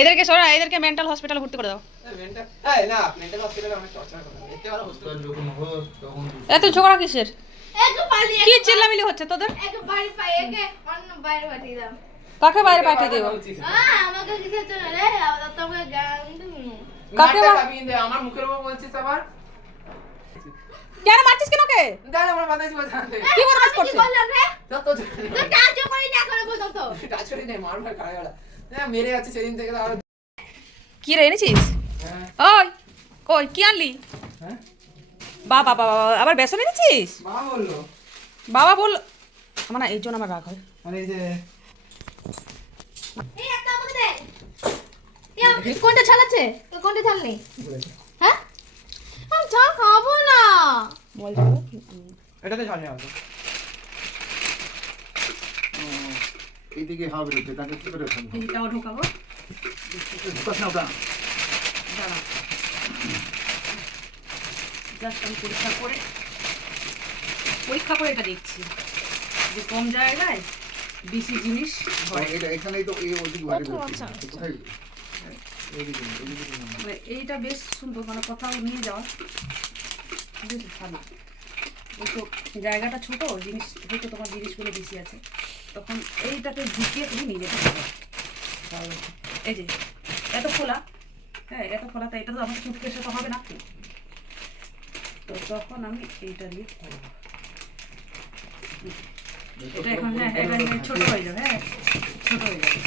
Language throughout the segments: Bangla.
এদেরকে সরা এদেরকে মেন্টাল হসপিটালে ভর্তি করে দাও। মেন্টাল এই না মেন্টাল হসপিটালে অনেক টর্চার করে। এতে ঝগড়া কিসের? কি চিল্লামিলি হচ্ছে তোদের? কাকে বাইরে পাঠিয়ে দেবো? কাকে আমার মুখের উপর বলছিস আবার? কেন মারছিস কেন কে দাঁড়া আমার মাথায় ছিল জানতে। কি বদমাস কি করছে বললাম রে? যত তো কাজ করি না করে পর্যন্ত। টাচড়ি নেই মার মার খাড়া গেলা হ্যাঁ মেরে যাচ্ছে সেদিন থেকে তো আরও কি রে এনেছিস? হ্যাঁ। ওই কই কি আনলি? হ্যাঁ? বাবা বাবা আবার বেসন এনেছিস? মা বলল। বাবা বল আমার না এই জন্য আমার রাগ হয়। মানে এই যে এই একটা আমাকে দে। এই আমাকে- কোনটা ছাড়াচ্ছে তো কোনটা ছাড়নি হ্যাঁ? আমি ছাড় খাব না। বল যাব এটাতে ছাড় নেওয়া এইদিকে হাওয়া বেরোচ্ছে তাকে কি করে এইটাও ঢোকাবো? ঢুকাস না ওটা। দাঁড়া। জাস্ট আমি পরীক্ষা করে পরীক্ষা করে এটা দেখছি। যে কম জায়গায় বেশি জিনিস এটা এখানেই তো এই ওদিকে আচ্ছা, আচ্ছা, কোথায় এইদিকে এইদিকে না। মানে এইটা বেশ সুন্দর মানে কোথাও নিয়ে যাওয়া। বেশ ভালো। একটু জায়গাটা ছোট জিনিস হয়তো তোমার জিনিসগুলো বেশি আছে। তখন এইটাকে ঢুকিয়ে তুমি নিয়ে যেতে পারো। এই যে এত খোলা হ্যাঁ এত খোলা তাই এটা তো আমাকে সুটকেসে তো হবে না। তো তখন আমি এইটা দিয়ে করব এটা এখন হ্যাঁ এটা এখন ছোট হয়ে যাবে হ্যাঁ ছোট হয়ে যাবে।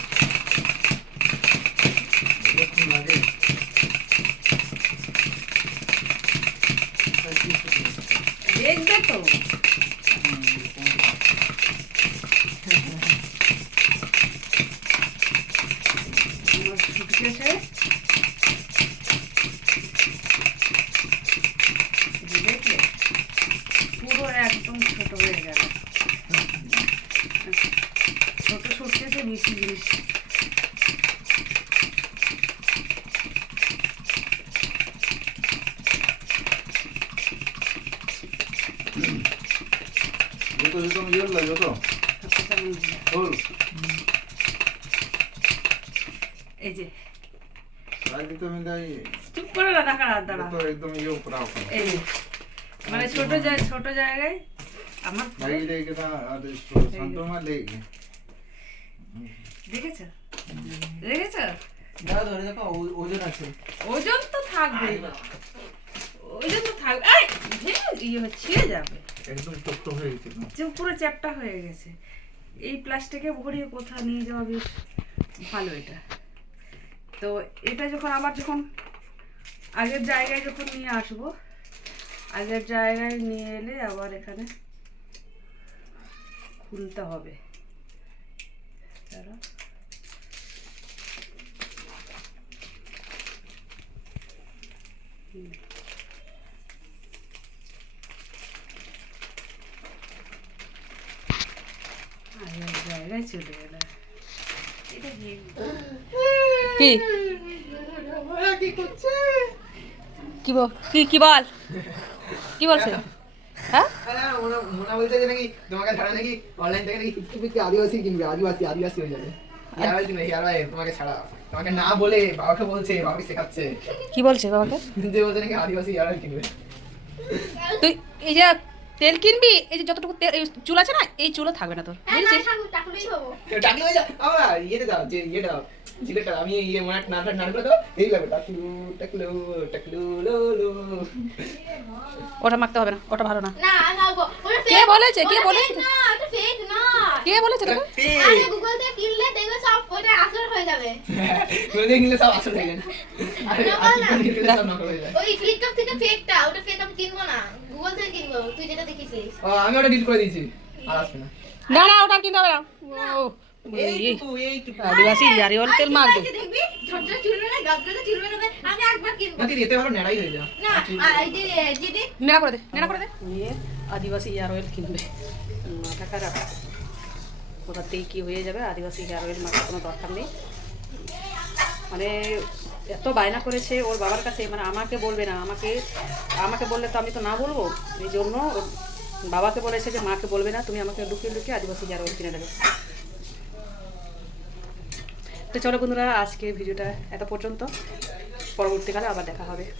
ফুটতেছে বেশি জিনিস। যত যে। চুপ করে দাদা কারা দাদা ছোট জায়গায় আমার ভাই লেগে না আর লেগে দেখেছ দেখেছ দাদা ধরে দেখো ওজন আছে। ওজন তো থাকবে। ওজন তো থাকবে এই ইয়ে ছিঁড়ে যাবে। একদম শক্ত হয়ে গেছে যে পুরো চ্যাপটা হয়ে গেছে। এই প্লাস্টিকে ভরিয়ে কোথাও নিয়ে যাওয়া বেশ ভালো এটা। তো এটা যখন আবার যখন আগের জায়গায় যখন নিয়ে আসব আগের জায়গায় নিয়ে এলে আবার এখানে খুলতে হবে। হুম। জায়গায় চলে গেল কি কি বল কি কি বল কি বলছে হ্যাঁ? মোনা মোনা যে নাকি তোমাকে ছাড়া নাকি অনলাইন থেকে নাকি কিছু কিছু আদিবাসী কিনবে আদিবাসী আদিবাসী হয়ে যাবে ইয়ার ভাই কিনবে ইয়ার ভাই তোমাকে ছাড়া তোমাকে না বলে বাবাকে বলছে বাবাকে শেখাচ্ছে কি বলছে বাবাকে? যে বলছে নাকি আদিবাসী কিনবে তুই এই যে তেল কিনবি? এই যে যতটুকু তেল চুল আছে না এই চুলও থাকবে না তোর হ্যাঁ বুঝেছিস? টাকলি হয়ে যা দাও যে ইয়ে দাও। জিলেটা আমি মনে নাট নাট করে দাও এই লাগবে টাকলু টাকলু টাকলু লো লো। ওটা মাখতে হবে না ওটা ভালো না। না না কে বলেছে? কে বলেছে? না ওটা ফেক না। কে বলেছে তোকে? আরে গুগল থেকে কিনলে দেখবে সব ওটা আসল হয়ে যাবে। কোনদিন কিনলে সব আসল হয়ে যায় আর আর করে সব নকল হয়ে যায় ওই ফ্লিপকার্ট থেকে ফেকটা ওটা ফেক আমি কিনবো না। গুগল থেকে কিনবো তুই যেটা দেখেছিস ও আমি ওটা ডিলিট করে দিয়েছি। আর আসবে না। না না ওটা কিনতে হবে না। ও আদিবাসী তেল মাখবে আদিবাসী হেয়ার অয়েল কিনবে। মাথা খারাপ। কোথাতেই কি হয়ে যাবে আদিবাসী হেয়ার অয়েল মাথার কোনো দরকার নেই। মানে এত বায়না করেছে ওর বাবার কাছে মানে আমাকে বলবে না আমাকে আমাকে বললে তো আমি তো না বলব। এই জন্য ওর বাবাকে বলেছে যে মাকে বলবে না তুমি আমাকে লুকিয়ে লুকিয়ে আদিবাসী হেয়ার অয়েল কিনে দেবে। তো চলো বন্ধুরা আজকে ভিডিওটা এত পর্যন্ত। পরবর্তীকালে আবার দেখা হবে।